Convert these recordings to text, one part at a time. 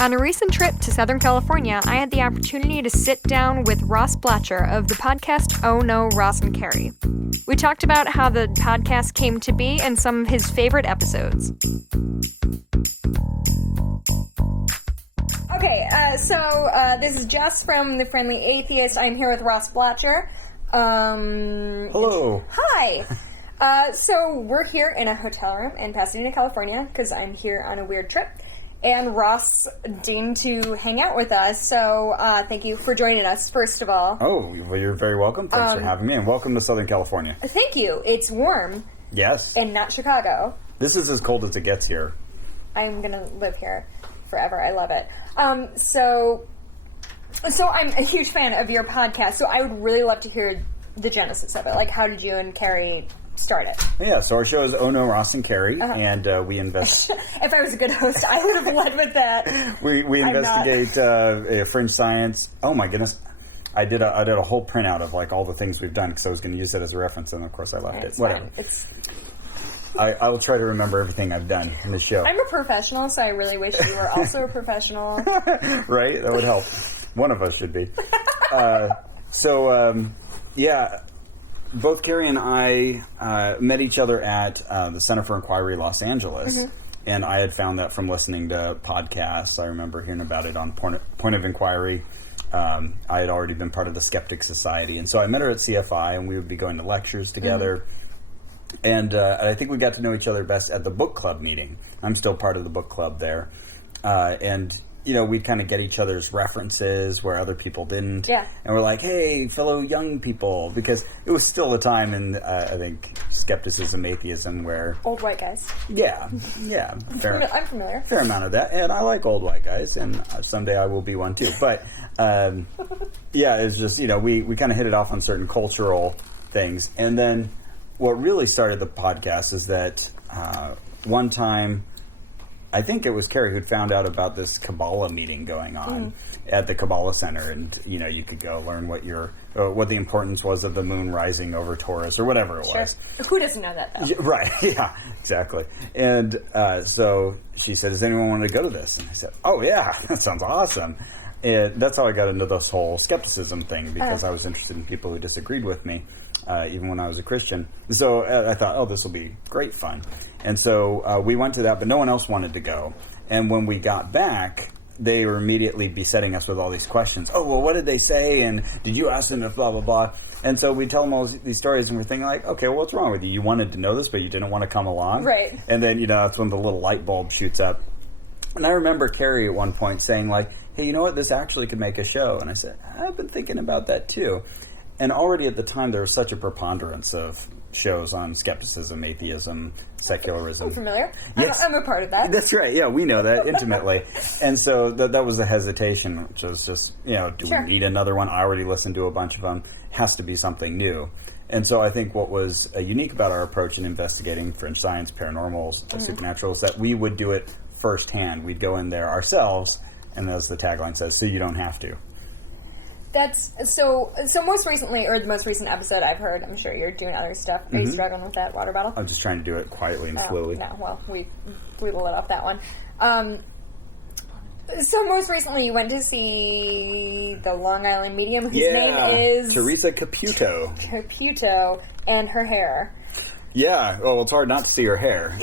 On a recent trip to Southern California, I had the opportunity to sit down with Ross Blocher of the podcast Oh No, Ross and Carrie. We talked about how the podcast came to be and some of his favorite episodes. Okay, so this is Jess from The Friendly Atheist. I'm here with Ross Blocher. Hello. Hi. So we're here in a hotel room in Pasadena, California, because I'm here on a weird trip. And Ross deigned to hang out with us, so thank you for joining us, first of all. Oh, well, you're very welcome. Thanks for having me, and welcome to Southern California. Thank you. It's warm. Yes. And not Chicago. This is as cold as it gets here. I'm going to live here forever. I love it. So I'm a huge fan of your podcast, so I would really love to hear the genesis of it. Like, how did you and Carrie start it? Yeah, so our show is Oh No, Ross and Carrie, and we invest... If I was a good host, I would have led with that. We investigate fringe science. Oh my goodness. I did a whole printout of like all the things we've done because I was going to use it as a reference, and of course I left it. Whatever. I will try to remember everything I've done in the show. I'm a professional, so I really wish you were also a professional. Right? That would help. One of us should be. Yeah, both Carrie and I met each other at the Center for Inquiry Los Angeles, and I had found that from listening to podcasts. I remember hearing about it on Point of Inquiry. I had already been part of the Skeptic Society, and so I met her at CFI, and we would be going to lectures together. And I think we got to know each other best at the book club meeting. I'm still part of the book club there. And, you know, we'd kind of get each other's references where other people didn't. Yeah. And we're like, hey, fellow young people. Because it was still a time in, I think, skepticism, atheism, where... Old white guys. Yeah. I'm familiar. Fair amount of that. And I like old white guys. And someday I will be one, too. But, yeah, it's just, you know, we kind of hit it off on certain cultural things. And then... what really started the podcast is that one time, I think it was Carrie who'd found out about this Kabbalah meeting going on at the Kabbalah Center, and you know you could go learn what the importance was of the moon rising over Taurus or whatever it was. Who doesn't know that though? Right? Yeah, exactly. And so she said, "Does anyone want to go to this?" And I said, "Oh yeah, that sounds awesome." And that's how I got into this whole skepticism thing because I was interested in people who disagreed with me. Even when I was a Christian. So I thought, oh, this will be great fun. And so we went to that, but no one else wanted to go. And when we got back, they were immediately besetting us with all these questions. Oh, well, what did they say? And did you ask them if blah, blah, blah? And so we tell them all these stories, and we're thinking like, okay, well, what's wrong with you? You wanted to know this, but you didn't want to come along? Right. And then, you know, that's when the little light bulb shoots up. And I remember Carrie at one point saying like, hey, you know what? This actually could make a show. And I said, I've been thinking about that too. And already at the time, there was such a preponderance of shows on skepticism, atheism, secularism. I'm familiar. Yes. I'm a part of that. That's right. Yeah, we know that intimately. And so that was a hesitation, which was just, you know, do we need another one? I already listened to a bunch of them. Has to be something new. And so I think what was unique about our approach in investigating fringe science, paranormal, supernatural, is that we would do it firsthand. We'd go in there ourselves, and as the tagline says, so you don't have to. That's so most recently, or the most recent episode I've heard, I'm sure you're doing other stuff. Are you struggling with that water bottle? I'm just trying to do it quietly and slowly. No, well, we blew the lid off that one. So most recently you went to see the Long Island medium whose name is... Teresa Caputo. Caputo, and her hair. Yeah, well, it's hard not to see her hair.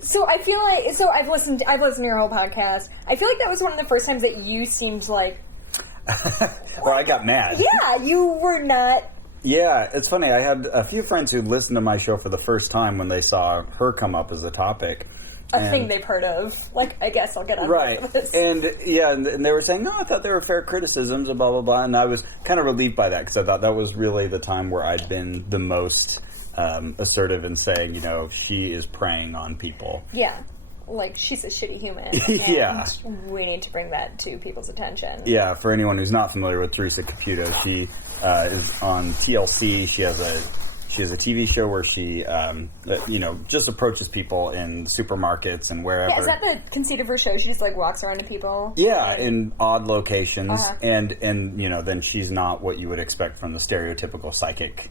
So I feel like... So I've listened to your whole podcast. I feel like that was one of the first times that you seemed like... Or I got mad. Yeah, you were not... Yeah, it's funny. I had a few friends who listened to my show for the first time when they saw her come up as a topic. A thing they've heard of. Like, I guess I'll get on this. And, yeah, and they were saying, no, I thought they were fair criticisms and blah, blah, blah. And I was kind of relieved by that because I thought that was really the time where I'd been the most assertive in saying, you know, she is preying on people. Yeah. Like, she's a shitty human. Yeah. We need to bring that to people's attention. Yeah, for anyone who's not familiar with Teresa Caputo, she is on TLC. She has a She has a TV show where she, just approaches people in supermarkets and wherever. Yeah, is that the conceit of her show? She just like walks around to people. Yeah, in odd locations, and then she's not what you would expect from the stereotypical psychic.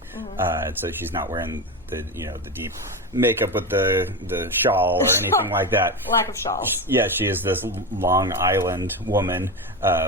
So she's not wearing the deep makeup with the shawl or anything like that. Lack of shawls. Yeah, she is this Long Island woman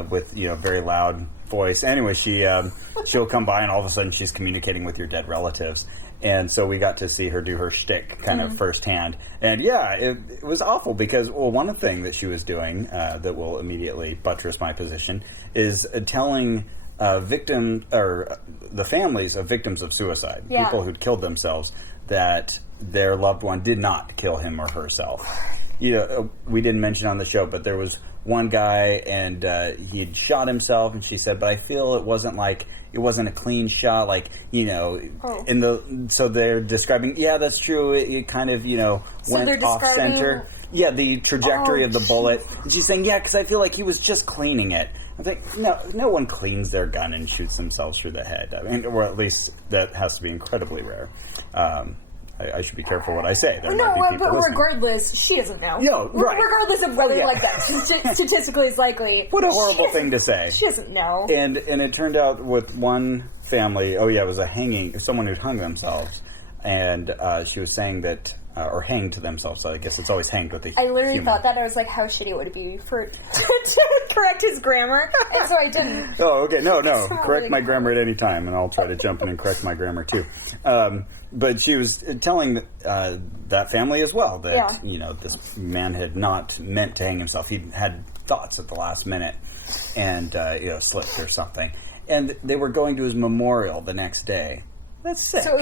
with very loud voice. Anyway, she'll come by and all of a sudden she's communicating with your dead relatives. And so we got to see her do her shtick kind of firsthand. And it was awful because, one thing that she was doing that will immediately buttress my position is telling the families of victims of suicide, people who'd killed themselves, that their loved one did not kill him or herself. We didn't mention on the show, but there was one guy and he had shot himself, and she said, but I feel it wasn't a clean shot, so they're describing, that's true, it kind of, went off center. Yeah, the trajectory of the bullet. And she's saying, because I feel like he was just cleaning it. I think, no one cleans their gun and shoots themselves through the head. I mean, or at least that has to be incredibly rare. I should be careful what I say. There might be people listening. Regardless, she doesn't know. No, right. Regardless of whether that statistically is likely. What a horrible thing to say. She doesn't know. And it turned out with one family, it was a hanging, someone who'd hung themselves, and she was saying that, or hanged themselves, so I guess it's always hanged with a I literally human. thought that. I was like, how shitty would it be to correct his grammar? And so I didn't. Oh, okay. No. Correct my grammar at any time, and I'll try to jump in and correct my grammar, too. But she was telling that family as well that, this man had not meant to hang himself. He had thoughts at the last minute and, slipped or something. And they were going to his memorial the next day. That's sick. So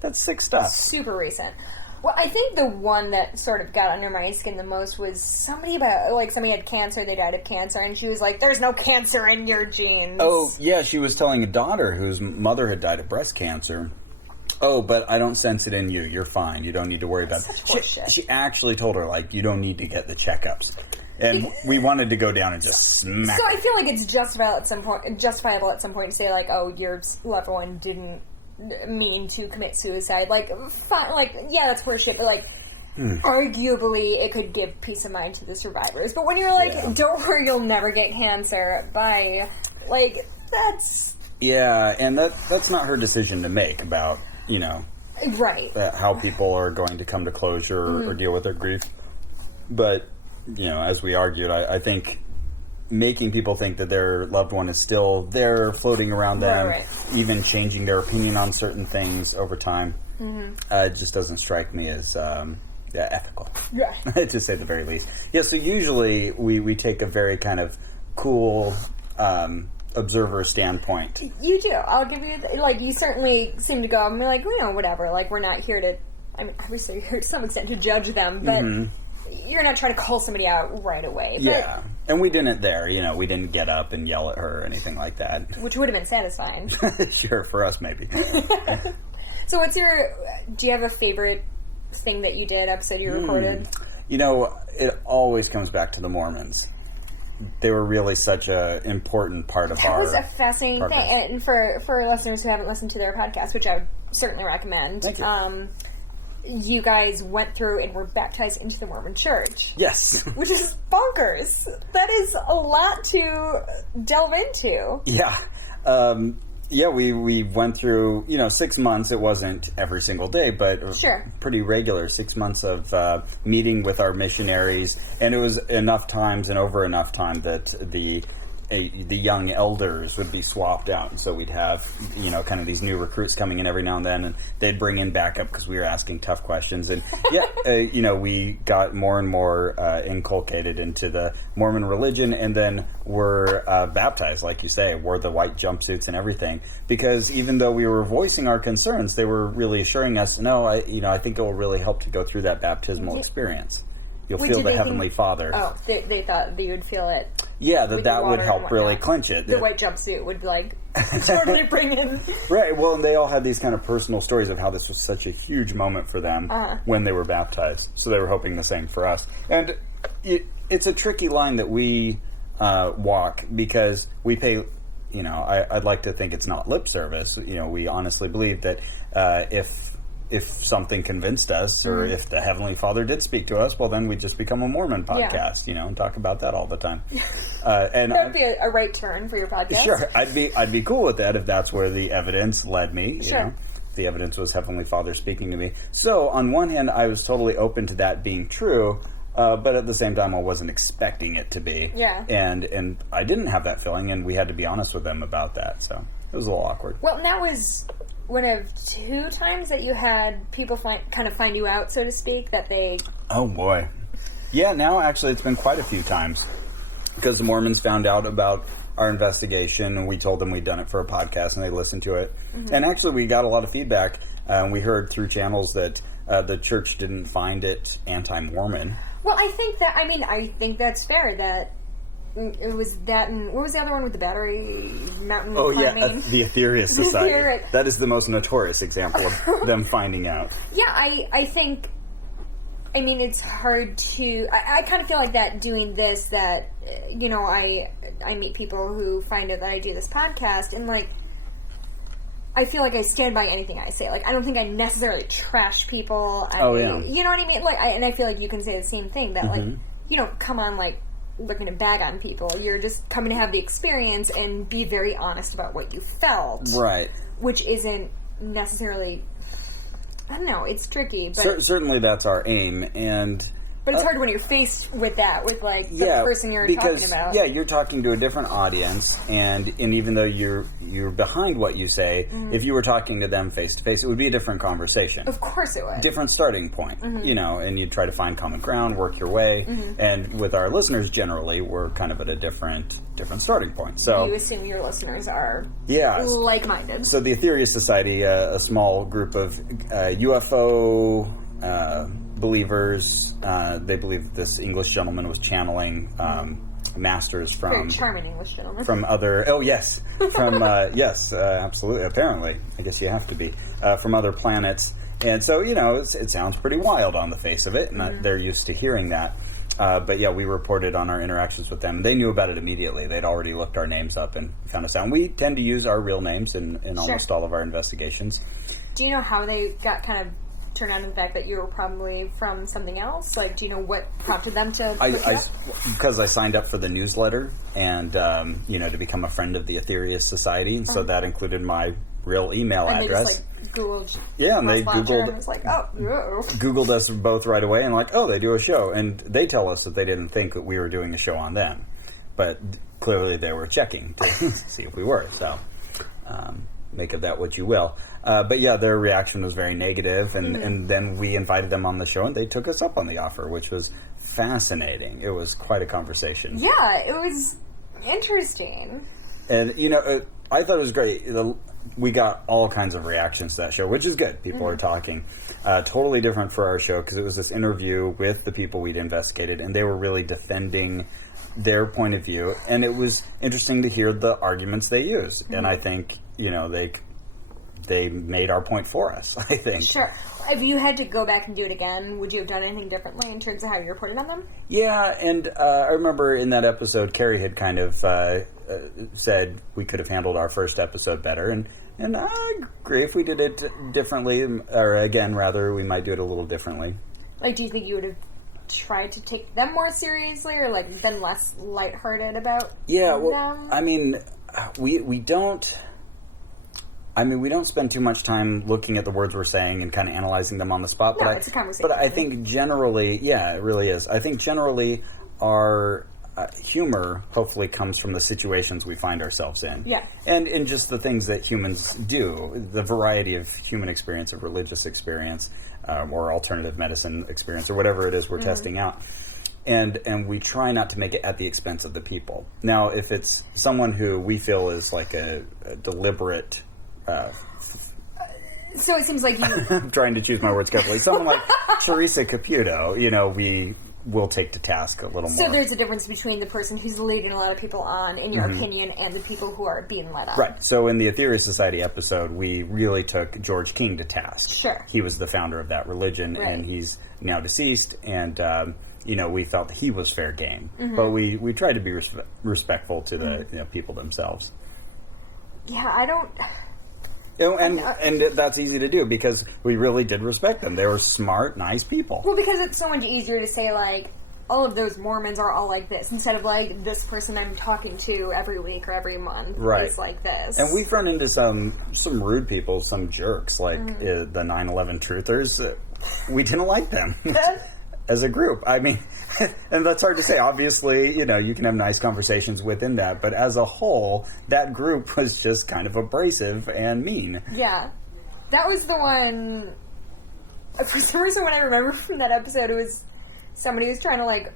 That's sick stuff. Super recent. Well, I think the one that sort of got under my skin the most was somebody had cancer, they died of cancer, and she was like, there's no cancer in your genes. Oh, yeah, she was telling a daughter whose mother had died of breast cancer, but I don't sense it in you, you're fine, you don't need to worry about it. She actually told her, you don't need to get the checkups. And we wanted to go down and just smack. So I feel like it's justifiable at some point to say, your loved one didn't mean to commit suicide. That's horseshit, but arguably it could give peace of mind to the survivors. But when you're don't worry, you'll never get cancer, bye, that's... Yeah, and that's not her decision to make about, right, how people are going to come to closure or deal with their grief. But, as we argued, I think making people think that their loved one is still there, floating around them, even changing their opinion on certain things over time, it just doesn't strike me as ethical. Yeah. To say the very least. Yeah, so usually we take a very kind of cool observer standpoint. You do. I'll give you... you certainly seem to go and be whatever. We're not here to... I mean, obviously you're here to some extent to judge them, but you're not trying to call somebody out right away. Yeah. And we didn't we didn't get up and yell at her or anything like that. Which would have been satisfying. Sure, for us maybe. So do you have a favorite thing that you did, episode you recorded? It always comes back to the Mormons. They were really such an important part of our... That was a fascinating thing. And for listeners who haven't listened to their podcast, which I would certainly recommend... Thank you. You guys went through and were baptized into the Mormon Church. Yes. Which is bonkers. That is a lot to delve into. Yeah. We went through, 6 months. It wasn't every single day, but pretty regular. 6 months of meeting with our missionaries. And it was enough times and over enough time that the young elders would be swapped out, and so we'd have kind of these new recruits coming in every now and then, and they'd bring in backup because we were asking tough questions, and we got more and more inculcated into the Mormon religion, and then were baptized, like you say, wore the white jumpsuits and everything, because even though we were voicing our concerns, they were really assuring us, I think it will really help to go through that baptismal experience. You'll feel the Heavenly Father. Oh, they thought that you would feel it. Yeah, that would help really clinch it. The white jumpsuit would totally bring in... Right, well, and they all had these kind of personal stories of how this was such a huge moment for them when they were baptized. So they were hoping the same for us. And it's a tricky line that we walk because we pay I'd like to think it's not lip service. We honestly believe that if something convinced us, or if the Heavenly Father did speak to us, well, then we just become a Mormon podcast, and talk about that all the time. And that would be a right turn for your podcast. Sure, I'd be cool with that if that's where the evidence led me. Sure. The evidence was Heavenly Father speaking to me. So on one hand, I was totally open to that being true, but at the same time, I wasn't expecting it to be. Yeah. And I didn't have that feeling, and we had to be honest with them about that. So it was a little awkward. Well, that was one of 2 times that you had people kind of find you out, so to speak, that they... Oh, boy. Yeah, now actually it's been quite a few times, because the Mormons found out about our investigation, and we told them we'd done it for a podcast, and they listened to it. Mm-hmm. And actually we got a lot of feedback. We heard through channels that the church didn't find it anti-Mormon. Well, I think that's fair, that it was that, and what was the other one with the battery mountain climbing? Yeah, the Atheist Society. That is the most notorious example of them finding out. Yeah, I think, it's hard to, I kind of feel like that doing this, that, I meet people who find out that I do this podcast, and, I feel like I stand by anything I say. I don't think I necessarily trash people. You know what I mean? And I feel like you can say the same thing, that, you don't come on, looking to bag on people. You're just coming to have the experience and be very honest about what you felt. Right. Which isn't necessarily... I don't know, it's tricky, but... Certainly that's our aim, and... But it's hard when you're faced with that, with, the person you're talking about. Yeah, you're talking to a different audience, and even though you're behind what you say, if you were talking to them face-to-face, it would be a different conversation. Of course it would. Different starting point, and you'd try to find common ground, work your way, and with our listeners, generally, we're kind of at a different starting point. So you assume your listeners are like-minded. So the Atheist Society, a small group of UFO... believers, they believe this English gentleman was channeling masters from... Very charming English gentleman. From other... Oh, yes. From, yes, absolutely. Apparently. I guess you have to be. From other planets. And so, it sounds pretty wild on the face of it, and they're used to hearing that. But yeah, we reported on our interactions with them. They knew about it immediately. They'd already looked our names up and found us out. And we tend to use our real names in almost all of our investigations. Do you know how they got kind of turned on to the fact that you were probably from something else? Do you know what prompted them to because I signed up for the newsletter and, to become a friend of the Atheist Society. And so that included my real email address. They just, Googled. Yeah, and they Googled. And it was Googled us both right away and they do a show. And they tell us that they didn't think that we were doing a show on them. But clearly they were checking to see if we were. So, make of that what you will. But yeah, their reaction was very negative, and then we invited them on the show, and they took us up on the offer, which was fascinating. It was quite a conversation. Yeah, it was interesting. And, I thought it was great. We got all kinds of reactions to that show, which is good. People are talking. Totally different for our show, because it was this interview with the people we'd investigated, and they were really defending their point of view, and it was interesting to hear the arguments they used. And I think, they made our point for us, I think. Sure. If you had to go back and do it again, would you have done anything differently in terms of how you reported on them? Yeah, and I remember in that episode, Carrie had kind of said we could have handled our first episode better, and I agree. If we did it differently, or again, rather, we might do it a little differently. Do you think you would have tried to take them more seriously, or been less lighthearted about them? We don't... we don't spend too much time looking at the words we're saying and kind of analyzing them on the spot. No, it's a conversation. But I think generally, yeah, it really is. I think generally our humor hopefully comes from the situations we find ourselves in. Yeah. And in just the things that humans do, the variety of human experience, of religious experience, or alternative medicine experience, or whatever it is we're testing out. And we try not to make it at the expense of the people. Now, if it's someone who we feel is a deliberate... so it seems like you... I'm trying to choose my words carefully. Someone like Teresa Caputo, we will take to task a little more. So there's a difference between the person who's leading a lot of people on, in your opinion, and the people who are being led on. Right. So in the Atheist Society episode, we really took George King to task. Sure. He was the founder of that religion, and he's now deceased, and... we felt he was fair game. But we tried to be respectful to the people themselves. Yeah, I don't... And that's easy to do because we really did respect them. They were smart, nice people. Well, because it's so much easier to say, like, all of those Mormons are all like this, instead of, like, this person I'm talking to every week or every month is like this. And we've run into some rude people, some jerks, like the 9/11 truthers. We didn't like them as a group. I mean, and that's hard to say. Obviously, you can have nice conversations within that, but as a whole, that group was just kind of abrasive and mean. Yeah. That was the one... For some reason, when I remember from that episode, it was... Somebody was trying to, like,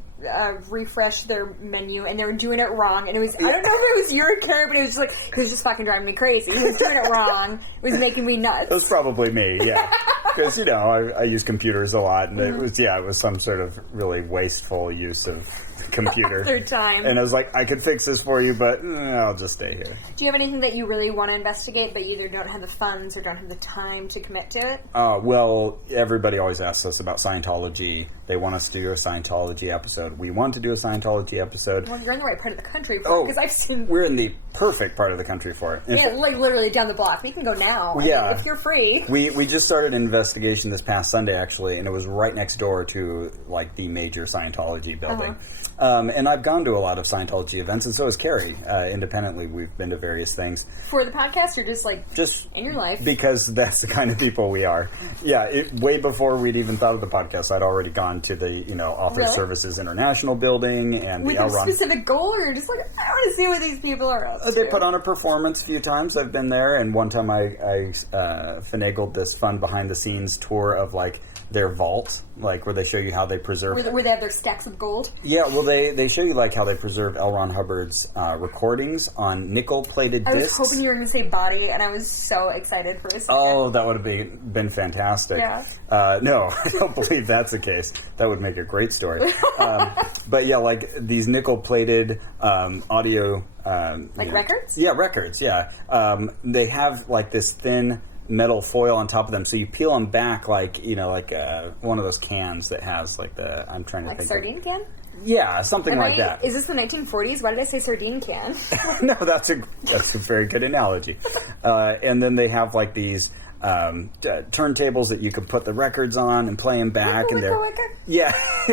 refresh their menu, and they were doing it wrong, and it was... I don't know if it was you or Carrie, but it was just, like... He was just fucking driving me crazy. He was doing it wrong. It was making me nuts. It was probably me, yeah. Because, I use computers a lot, and it was some sort of really wasteful use of the computer. Their time. And I was like, I could fix this for you, but I'll just stay here. Do you have anything that you really want to investigate, but you either don't have the funds or don't have the time to commit to it? Well, everybody always asks us about Scientology. They want us to do a Scientology episode. We want to do a Scientology episode. Well, you're in the right part of the country for it, because I've seen... We're in the perfect part of the country for it. Yeah, like literally down the block. We can go now. Yeah. I mean, if you're free. We just started an investigation this past Sunday, actually, and it was right next door to, like, the major Scientology building. And I've gone to a lot of Scientology events, and so has Carrie. Independently, we've been to various things. For the podcast, or just in your life? Because that's the kind of people we are. Yeah, way before we'd even thought of the podcast, I'd already gone to the, Author Services International building and with the a Elron. specific goal, or just like, I want to see what these people are up to? They put on a performance a few times. I've been there, and one time I finagled this fun behind-the-scenes tour of, like, their vault, like, where they show you how they preserve... Where they have their stacks of gold? Yeah, well, they show you, like, how they preserve L. Ron Hubbard's recordings on nickel-plated discs. I was hoping you were going to say body, and I was so excited for a second. Oh, that would have been fantastic. Yeah. No, I don't believe that's the case. That would make a great story. But, yeah, like, these nickel-plated audio... records? Yeah, records, yeah. They have, like, this thin... metal foil on top of them, so you peel them back like one of those cans that has like the I'm trying to think sardine can? Yeah, something like that. Is this the 1940s? Why did I say sardine can? No, that's a very good analogy. And then they have like these turntables that you could put the records on and play them back, and they're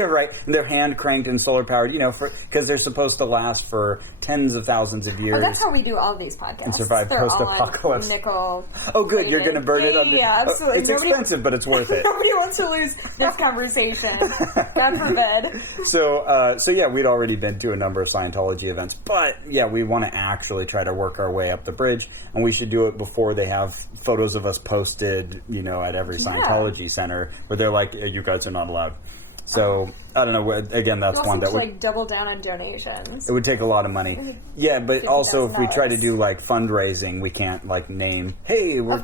right, and they're hand cranked and solar powered. Because they're supposed to last for tens of thousands of years. Oh, that's how we do all of these podcasts. And survive post-apocalypse. Nickel. Oh, good, you're going to burn it up. Yeah, absolutely. It's expensive, but it's worth it. Nobody wants to lose this conversation. God forbid. So yeah, we'd already been to a number of Scientology events, but yeah, we want to actually try to work our way up the bridge, and we should do it before they have photos of us posted, at every Scientology center, where they're like, you guys are not allowed. So, I don't know, again, that's one that would... like, double down on donations. It would take a lot of money. Yeah, but also, if we try to do, like, fundraising, we can't, like, name, hey, we're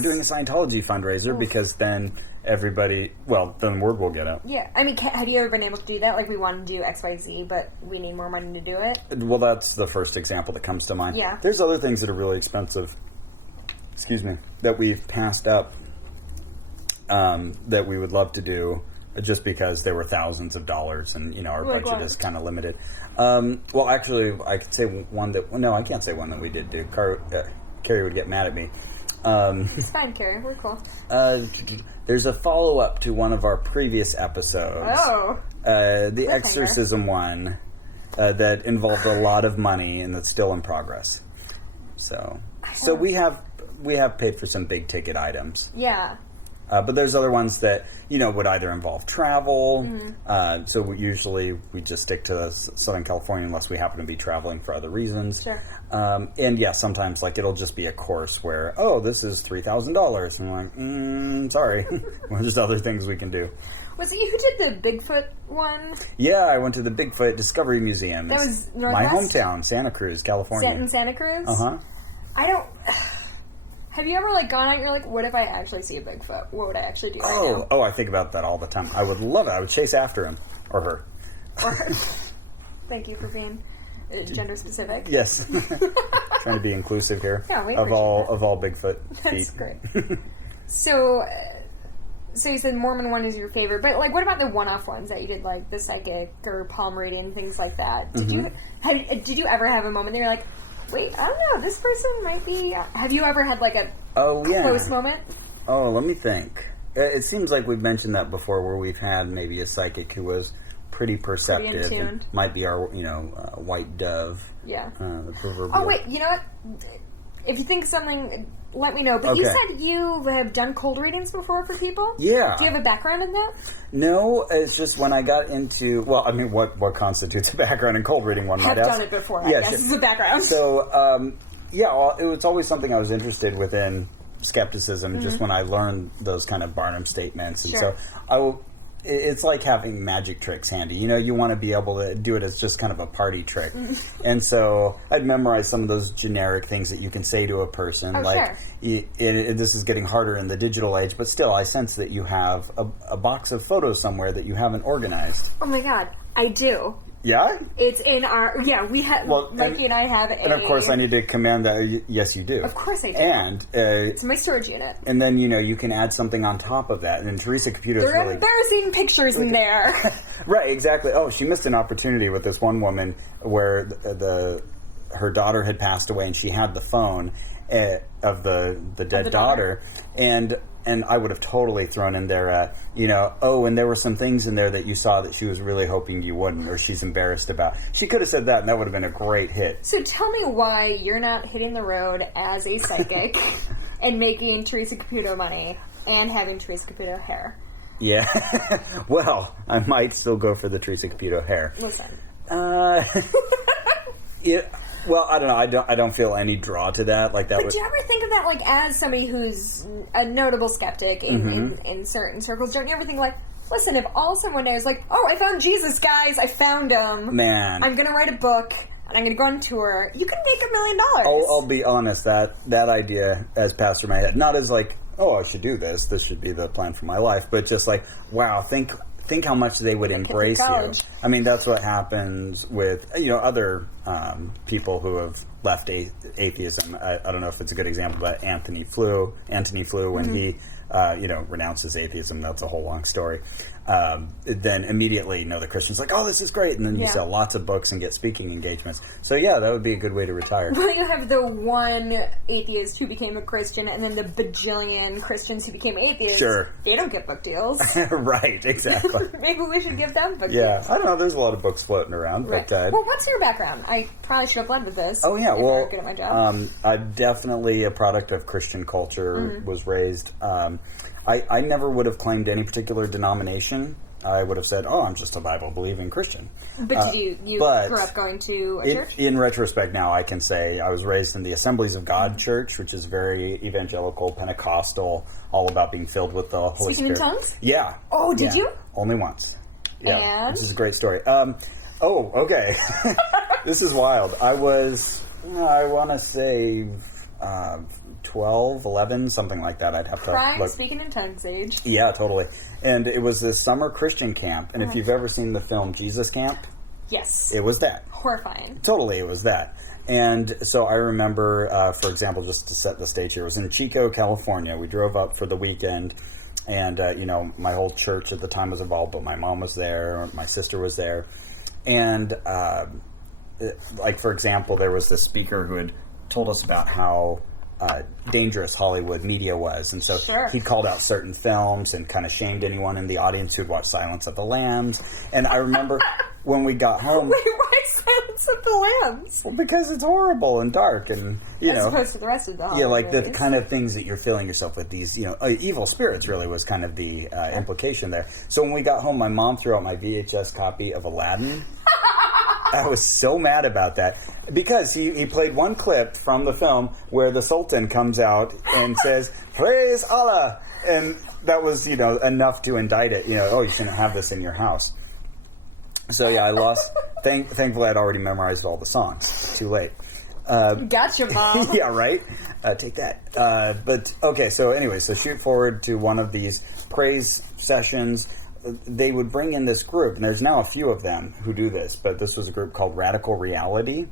doing a Scientology fundraiser, because then everybody, then word will get out. Yeah, I mean, have you ever been able to do that? Like, we want to do XYZ, but we need more money to do it? Well, that's the first example that comes to mind. Yeah. There's other things that are really expensive, that we've passed up, that we would love to do, just because there were thousands of dollars and, our budget is kind of limited. Well, actually, I could say one that... No, I can't say one that we did do. Carrie would get mad at me. It's fine, Carrie. We're cool. There's a follow-up to one of our previous episodes. Oh. The exorcism one that involved a lot of money and that's still in progress. So we have paid for some big-ticket items. Yeah. But there's other ones that, would either involve travel. Mm-hmm. So usually we just stick to Southern California unless we happen to be traveling for other reasons. Sure. And yeah, sometimes like it'll just be a course where, this is $3,000. And I'm like, sorry. Well, there's other things we can do. Was it you who did the Bigfoot one? Yeah, I went to the Bigfoot Discovery Museum. That was Northwest? My hometown, Santa Cruz, California. In Santa Cruz? Uh-huh. I don't... Have you ever, gone out and you're like, what if I actually see a Bigfoot? What would I actually do right now? Oh, I think about that all the time. I would love it. I would chase after him. Or her. Thank you for being gender specific. Yes. Trying to be inclusive here. Yeah, we of all Bigfoot feet. That's great. So you said Mormon one is your favorite, but what about the one-off ones that you did, like the psychic or palm reading, things like that? Did you ever have a moment that you're like, wait, I don't know, this person might be... Have you ever had, like, a close moment? Oh, let me think. It seems like we've mentioned that before, where we've had maybe a psychic who was pretty perceptive. Pretty in tune. Might be our, white dove. Yeah. The proverbial. Oh, wait, you know what? If you think of something, let me know. But you said you have done cold readings before for people? Yeah. Do you have a background in that? No, it's just when I got into... Well, I mean, what constitutes a background in cold reading, one might ask? I've done it before, I guess, it's a background. So, it was always something I was interested within skepticism, just when I learned those kind of Barnum statements. And so it's like having magic tricks handy. You want to be able to do it as just kind of a party trick. And so I'd memorize some of those generic things that you can say to a person. This is getting harder in the digital age, but still, I sense that you have a box of photos somewhere that you haven't organized. Oh my God, I do. Yeah? It's in our... Yeah, we have... Mikey and I have And of course I need to command that... Yes, you do. Of course I do. And... it's my storage unit. And then, you can add something on top of that. And Teresa Caputo's There are embarrassing pictures in there. Right, exactly. Oh, she missed an opportunity with this one woman where her daughter had passed away and she had the phone of the dead daughter. And I would have totally thrown in there, and there were some things in there that you saw that she was really hoping you wouldn't, or she's embarrassed about. She could have said that, and that would have been a great hit. So tell me why you're not hitting the road as a psychic and making Teresa Caputo money and having Teresa Caputo hair. Yeah. Well, I might still go for the Teresa Caputo hair. Listen. Well, I don't know. I don't feel any draw to that. Like that. But do you ever think of that, like, as somebody who's a notable skeptic in certain circles? Don't you ever think, like, listen, if all someone knows, like, oh, I found Jesus, guys, I found him. Man, I'm gonna write a book and I'm gonna go on tour. You can make $1 million. I'll be honest. That idea has passed through my head. Not as like, oh, I should do this. This should be the plan for my life. But just like, wow, think how much they would embrace you. I mean, that's what happens with other people who have left atheism. I don't know if it's a good example, but Anthony Flew when he renounces atheism. That's a whole long story. Then immediately, the Christian's like, oh, this is great, and then you sell lots of books and get speaking engagements. So yeah, that would be a good way to retire. Well, you have the one atheist who became a Christian, and then the bajillion Christians who became atheists. Sure, they don't get book deals. Right, exactly. Maybe we should give them book deals. Yeah, I don't know. There's a lot of books floating around. Right. But well, what's your background? I probably should have led with this. Oh yeah, well, good at my job. I'm definitely a product of Christian culture. Was raised. I never would have claimed any particular denomination. I would have said, oh, I'm just a Bible-believing Christian. But did you grew up going to a church? In retrospect now, I can say I was raised in the Assemblies of God Church, which is very evangelical, Pentecostal, all about being filled with the Holy Spirit. Speaking in tongues? Yeah. Oh, did you? Only once. Yeah. And? Which is a great story. Okay. This is wild. I was, I want to say... 12, 11, something like that. I'd have to Prime look. Speaking in tongues age. Yeah, totally. And it was this summer Christian camp. And if you've ever seen the film Jesus Camp, yes, it was that. Horrifying. Totally, it was that. And so I remember, for example, just to set the stage here, it was in Chico, California. We drove up for the weekend, and my whole church at the time was involved, but my mom was there, my sister was there, and for example, there was this speaker who had told us about how dangerous Hollywood media was, and so he called out certain films and kind of shamed anyone in the audience who'd watched Silence of the Lambs. And I remember when we got home... Wait, why Silence of the Lambs? Well, because it's horrible and dark, and as opposed to the rest of the Hollywood like movies. The kind of things that you're filling yourself with, these evil spirits really was kind of the implication there. So when we got home, my mom threw out my VHS copy of Aladdin. I was so mad about that because he played one clip from the film where the Sultan comes out and says, "Praise Allah," and that was enough to indict it. Oh, you shouldn't have this in your house. So yeah, I lost. Thankfully, I'd already memorized all the songs. Too late. Gotcha, Mom. Yeah, right. Take that. But okay. So anyway, so shoot forward to one of these praise sessions. They would bring in this group, and there's now a few of them who do this, but this was a group called Radical Reality,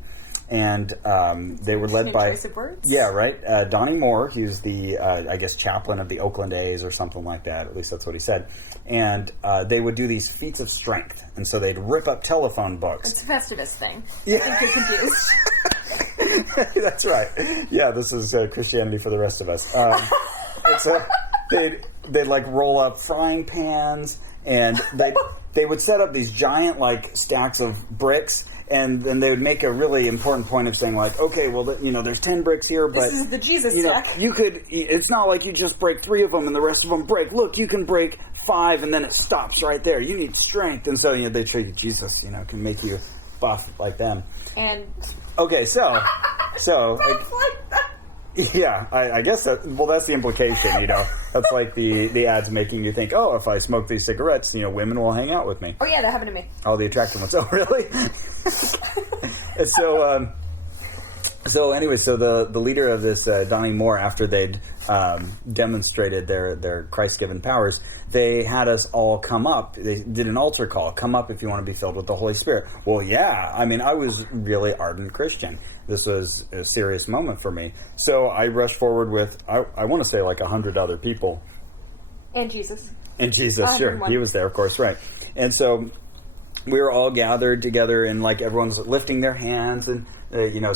and they were led by... Choice of words? Yeah, right. Donnie Moore, he was the, chaplain of the Oakland A's or something like that, at least that's what he said, and they would do these feats of strength, and so they'd rip up telephone books. It's a Festivus thing. Yeah. I think you're confused. That's right. Yeah, this is Christianity for the rest of us. They'd like roll up frying pans, and they would set up these giant like stacks of bricks. And then they would make a really important point of saying, like, okay, well, there's 10 bricks here, but... This is the Jesus stack. It's not like you just break 3 of them and the rest of them break. Look, you can break 5 and then it stops right there. You need strength. And so, they show you Jesus, can make you buff like them. And... Okay, so... buff like that. Yeah, I guess that's the implication, That's like the ads making you think, oh, if I smoke these cigarettes, women will hang out with me. Oh, yeah, that happened to me. All the attractive ones. Oh, really? And so anyway, the leader of this, Donnie Moore, after they'd demonstrated their Christ-given powers, they had us all come up. They did an altar call. Come up if you want to be filled with the Holy Spirit. Well, yeah. I mean, I was really ardent Christian. This was a serious moment for me. So I rushed forward with, I want to say like 100 other people. And Jesus. And Jesus, sure. He was there, of course, right. And so we were all gathered together, and like everyone's lifting their hands and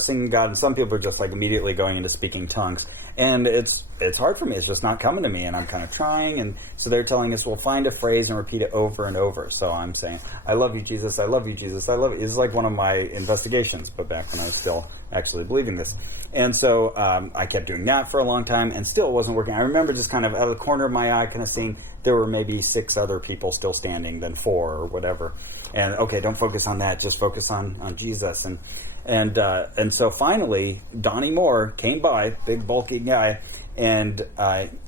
singing God, and some people are just like immediately going into speaking tongues, and it's hard for me. It's just not coming to me, and I'm kind of trying. And so they're telling us, well, find a phrase and repeat it over and over. So I'm saying, I love you, Jesus. I love you, Jesus. I love you. It's like one of my investigations, but back when I was still actually believing this. And so I kept doing that for a long time, and still it wasn't working. I remember just kind of out of the corner of my eye, kind of seeing there were maybe 6 other people still standing, then 4 or whatever. And okay, don't focus on that. Just focus on Jesus. And so finally, Donnie Moore came by, big bulky guy, and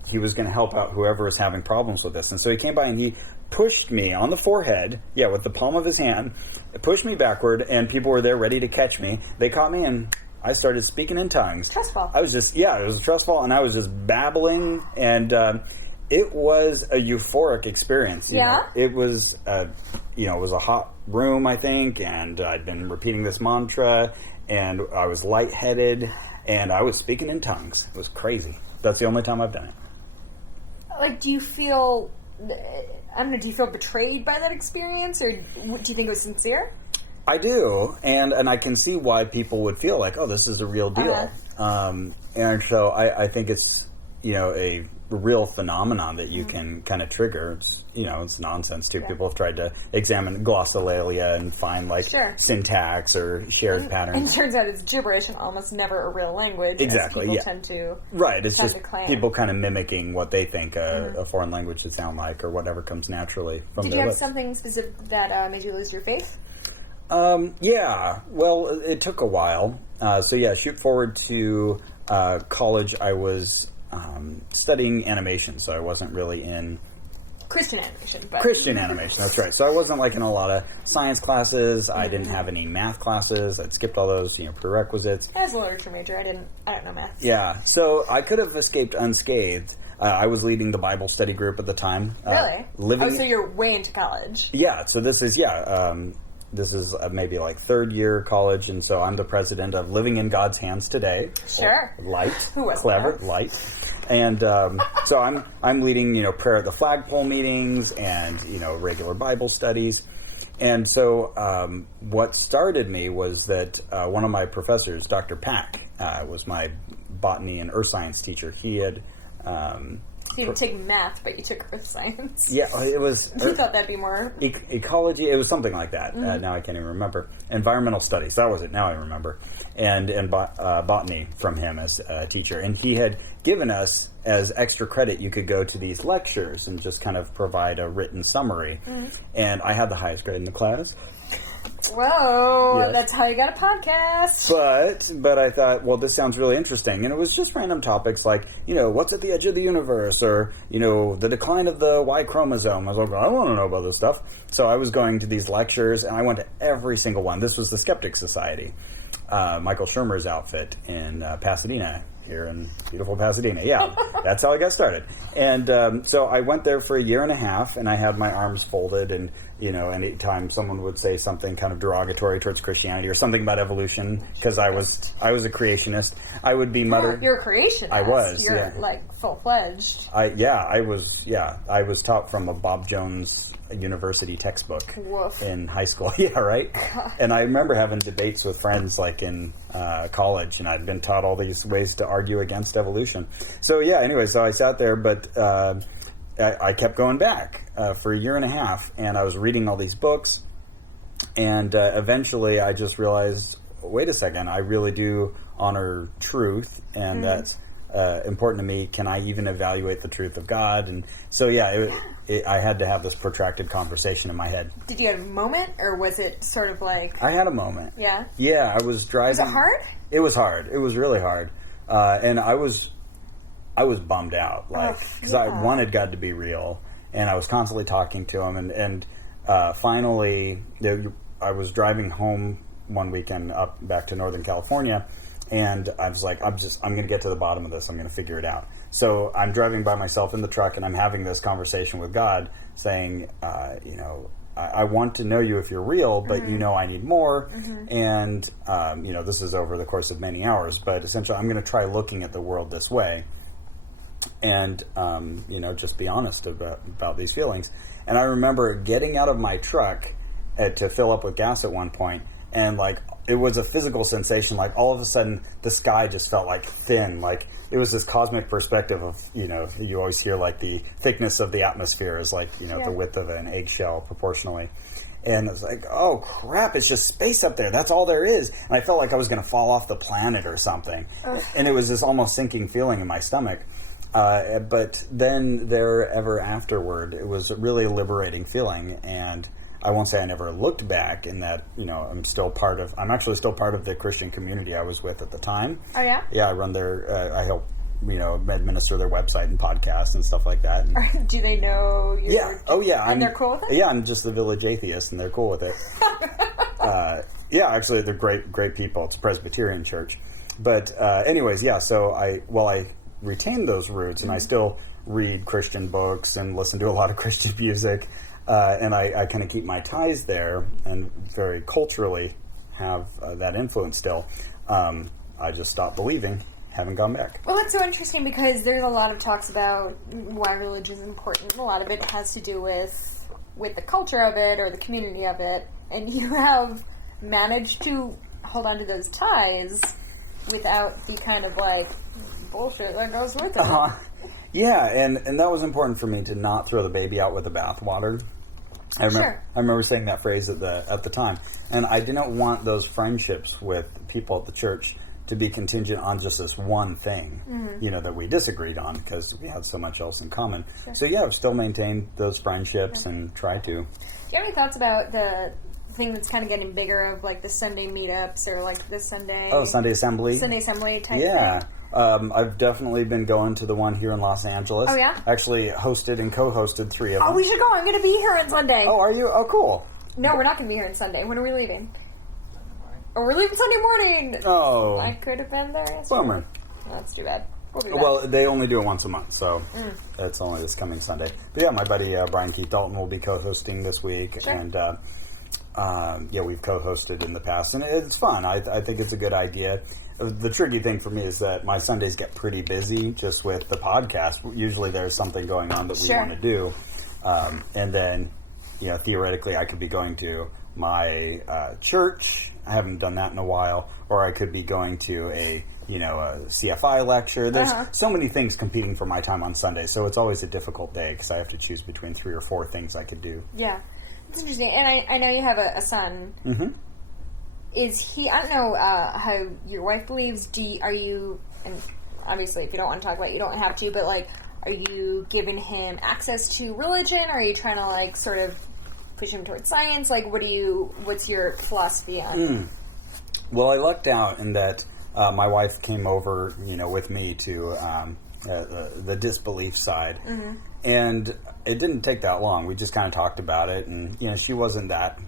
he was going to help out whoever was having problems with this. And so he came by and he pushed me on the forehead, with the palm of his hand, pushed me backward, and people were there ready to catch me. They caught me, and I started speaking in tongues. Trust fall. I was just, it was a trust fall, and I was just babbling, and it was a euphoric experience. You know? It was, it was a hot room, I think, and I'd been repeating this mantra, and I was lightheaded, and I was speaking in tongues. It was crazy. That's the only time I've done it. Like, do you feel, do you feel betrayed by that experience, or do you think it was sincere? I do, and I can see why people would feel like, oh, this is a real deal. And so I think it's, a real phenomenon that you can kind of trigger. It's, it's nonsense, too. People have tried to examine glossolalia and find, syntax or shared patterns. And it turns out it's gibberish and almost never a real language. Exactly, people tend to Right, it's just claim. People kind of mimicking what they think a foreign language should sound like, or whatever comes naturally from their lips. Did you have something specific that made you lose your faith? Yeah. Well, it took a while. Shoot forward to college. I was studying animation, so I wasn't really in Christian animation. That's right. So I wasn't in a lot of science classes. I didn't have any math classes. I'd skipped all those, prerequisites. As a literature major, I don't know math. Yeah. So I could have escaped unscathed. I was leading the Bible study group at the time. Really? So you're way into college. Yeah. So this is this is maybe third year college, and so I'm the president of Living in God's Hands Today. Sure. Light. Who was clever? There? Light. And so I'm leading prayer at the flagpole meetings and regular Bible studies. And so what started me was that one of my professors, Dr. Pack, was my botany and earth science teacher. He had so you didn't take math, but you took earth science. Yeah, it was... You thought that'd be more... Ecology, it was something like that. Now I can't even remember. Environmental studies, that was it. Now I remember. And botany from him as a teacher. And he had given us, as extra credit, you could go to these lectures and just kind of provide a written summary. And I had the highest grade in the class. Whoa, yes. That's how you got a podcast. But I thought, well, this sounds really interesting. And it was just random topics like, what's at the edge of the universe, or, the decline of the Y chromosome. I was like, I want to know about this stuff. So I was going to these lectures, and I went to every single one. This was the Skeptic Society. Michael Shermer's outfit in Pasadena, here in beautiful Pasadena. Yeah, that's how I got started. And so I went there for a year and a half, and I had my arms folded, and anytime someone would say something kind of derogatory towards Christianity or something about evolution, because I was a creationist, I would be muttering. You're a creationist. I was. You're full fledged. I was taught from a Bob Jones a university textbook Woof. in high school. Yeah, right? And I remember having debates with friends like in college, and I'd been taught all these ways to argue against evolution. So yeah, anyway, so I sat there, but I kept going back for a year and a half, and I was reading all these books, and eventually I just realized, wait a second, I really do honor truth, and that's important to me. Can I even evaluate the truth of God? And so, yeah, I had to have this protracted conversation in my head. Did you have a moment, or was it sort of like... I had a moment. Yeah? Yeah, I was driving... Was it hard? It was hard. It was really hard. And I was bummed out, because I wanted God to be real, and I was constantly talking to him, and finally, I was driving home one weekend up back to Northern California, and I was like, I'm going to get to the bottom of this. I'm going to figure it out. So I'm driving by myself in the truck, and I'm having this conversation with God, saying, I want to know you if you're real, but I need more. And, this is over the course of many hours, but essentially I'm going to try looking at the world this way and, just be honest about these feelings. And I remember getting out of my truck to fill up with gas at one point, and it was a physical sensation. Like all of a sudden the sky just felt like thin, like it was this cosmic perspective of, you always hear like the thickness of the atmosphere is like, the width of an eggshell proportionally. And it was like, oh crap, it's just space up there. That's all there is. And I felt like I was going to fall off the planet or something. And it was this almost sinking feeling in my stomach. But then ever afterward, it was a really liberating feeling. And I won't say I never looked back in that, I'm actually still part of the Christian community I was with at the time. Oh, yeah? Yeah, I run I help, administer their website and podcasts and stuff like that. And, do they know you? Yeah. Oh, yeah. And they're cool with it? Yeah, I'm just the village atheist, and they're cool with it. Yeah, actually, they're great people. It's a Presbyterian church. But anyways, yeah, so I retain those roots, and I still read Christian books and listen to a lot of Christian music. And I kind of keep my ties there and very culturally have that influence still. I just stopped believing, haven't gone back. Well, that's so interesting because there's a lot of talks about why religion is important. A lot of it has to do with the culture of it or the community of it. And you have managed to hold on to those ties without the kind of bullshit that goes with it. Yeah, and that was important for me to not throw the baby out with the bathwater. I remember saying that phrase at the time, and I didn't want those friendships with people at the church to be contingent on just this one thing, that we disagreed on because we had so much else in common. Sure. So yeah, I've still maintained those friendships and try to. Do you have any thoughts about the thing that's kind of getting bigger of the Sunday meetups or the Sunday... Oh, Sunday Assembly? Sunday Assembly type thing? I've definitely been going to the one here in Los Angeles. Oh, yeah? Actually hosted and co-hosted 3 of them. Oh, we should go. I'm going to be here on Sunday. Oh, are you? Oh, cool. No, we're not going to be here on Sunday. When are we leaving? Oh, we're leaving Sunday morning. Oh. I could have been there. Bummer. That's too bad. We'll be back. Well, they only do it once a month, so it's only this coming Sunday. But yeah, my buddy Brian Keith Dalton will be co-hosting this week. Sure. And we've co-hosted in the past, and it's fun. I think it's a good idea. The tricky thing for me is that my Sundays get pretty busy just with the podcast. Usually there's something going on that we want to do. And then, theoretically I could be going to my church. I haven't done that in a while. Or I could be going to a CFI lecture. There's so many things competing for my time on Sunday. So it's always a difficult day because I have to choose between 3 or 4 things I could do. Yeah. It's interesting. And I know you have a son. Mm-hmm. Is he? I don't know how your wife believes. Are you? And obviously, if you don't want to talk about it, you don't have to. But are you giving him access to religion? Or are you trying to sort of push him towards science? What's your philosophy on? Well, I lucked out in that my wife came over, with me to the disbelief side, and it didn't take that long. We just kind of talked about it, and she wasn't that.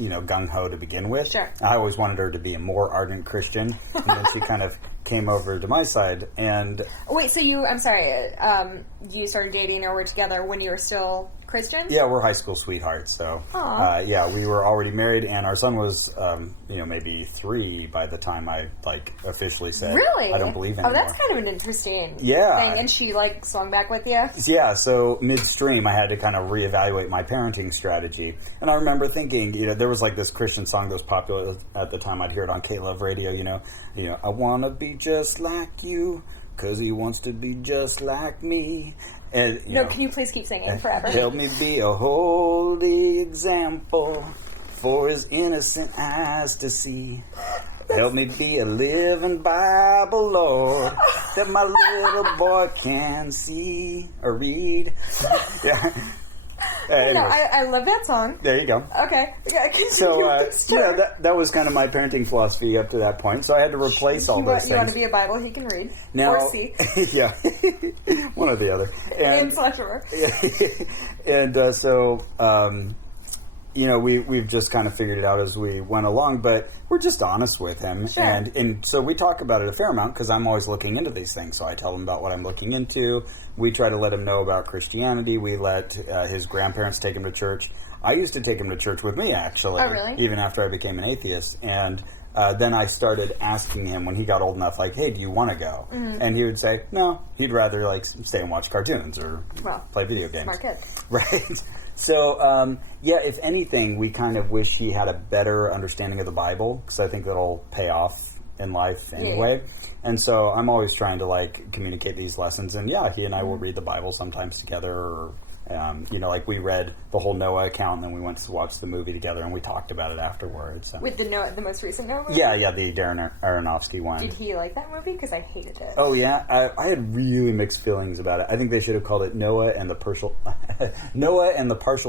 Gung-ho to begin with. Sure. I always wanted her to be a more ardent Christian, and then she kind of came over to my side, and... Wait, so you started dating or were together when you were still Christians? Yeah, we're high school sweethearts. So, we were already married, and our son was, maybe 3 by the time I officially said, really? I don't believe anymore. Oh, that's kind of an interesting thing. And she swung back with you? Yeah. So midstream, I had to kind of reevaluate my parenting strategy, and I remember thinking, there was this Christian song that was popular at the time. I'd hear it on K-Love radio. I want to be just like you, 'cause he wants to be just like me. And, can you please keep singing forever? Help me be a holy example for his innocent eyes to see. Help me be a living Bible, Lord, that my little boy can see or read. Yeah. I love that song. There you go. Okay. So, that was kind of my parenting philosophy up to that point. So I had to replace all those things. You want to be a Bible he can read? Now, or see? Yeah. One or the other. And we've just kind of figured it out as we went along, but we're just honest with him. Sure. And so we talk about it a fair amount because I'm always looking into these things. So I tell him about what I'm looking into. We try to let him know about Christianity. We let his grandparents take him to church. I used to take him to church with me, actually. Oh, really? Even after I became an atheist. And then I started asking him when he got old enough, hey, do you want to go? Mm-hmm. And he would say, no, he'd rather stay and watch cartoons or play video games. Smart kid. Right. So, if anything, we kind of wish he had a better understanding of the Bible, because I think that'll pay off in life anyway. Yeah. And so I'm always trying to, communicate these lessons. And, he and I will read the Bible sometimes together, or, we read the whole Noah account, and then we went to watch the movie together, and we talked about it afterwards. So. With the most recent Noah movie? Yeah, the Darren Aronofsky one. Did he like that movie? Because I hated it. Oh, yeah? I had really mixed feelings about it. I think they should have called it Noah and the Partial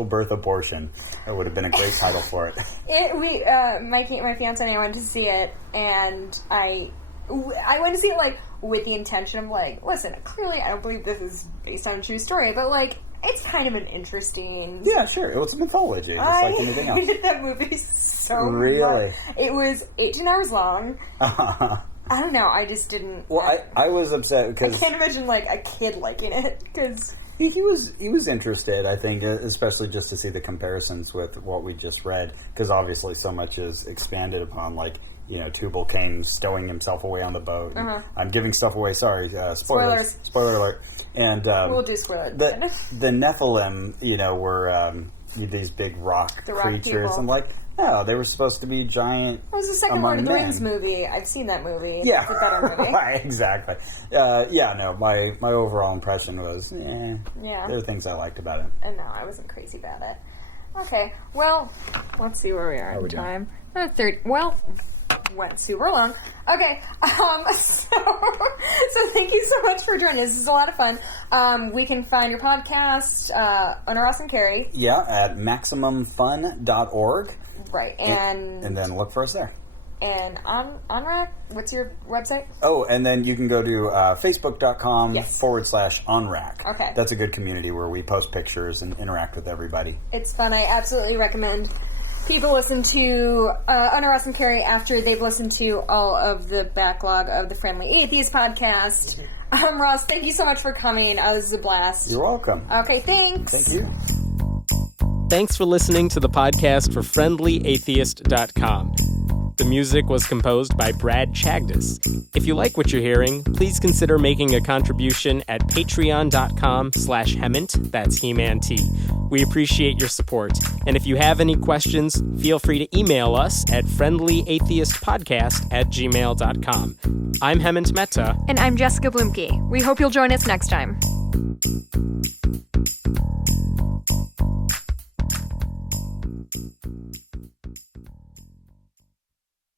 Birth Abortion. That would have been a great title for it. My fiance and I went to see it, and I went to see it, with the intention of, listen, clearly I don't believe this is based on a true story, but, it's kind of an interesting... Yeah, sure. It was mythology, just like anything else. I hated that movie so much. Really? It was 18 hours long. I don't know. I just didn't... Well, I was upset because... I can't imagine, a kid liking it, because... He was interested, I think, especially just to see the comparisons with what we just read, because obviously so much is expanded upon, Tubal Cain stowing himself away on the boat. Uh-huh. I'm giving stuff away, sorry. Spoilers. Spoiler alert. And we'll do spoilers. The Nephilim, were these big rock creatures. People. I'm like, no, they were supposed to be giant. It was the second Lord of the Rings movie. I've seen that movie. Yeah. It's a better movie. Right, exactly. My overall impression was, yeah. There are things I liked about it. And no, I wasn't crazy about it. Okay, well, let's see where we are in time. 30. Well, went super long. Okay, so thank you so much for joining us. This is a lot of fun. We can find your podcast on Ross and Carrie. Yeah, at MaximumFun.org. Right, and then look for us there. And OnRack, what's your website? Oh, and then you can go to Facebook.com/OnRack. Okay. That's a good community where we post pictures and interact with everybody. It's fun. I absolutely recommend people listen to Ross and Carrie after they've listened to all of the backlog of the Friendly Atheist podcast. Ross, thank you so much for coming. This is a blast. You're welcome. Okay, thanks. Thank you. Thanks for listening to the podcast for friendlyatheist.com. The music was composed by Brad Chagdis. If you like what you're hearing, please consider making a contribution at patreon.com/Hemant, that's He-Man-T. We appreciate your support. And if you have any questions, feel free to email us at friendlyatheistpodcast@gmail.com. I'm Hemant Mehta. And I'm Jessica Blumke. We hope you'll join us next time.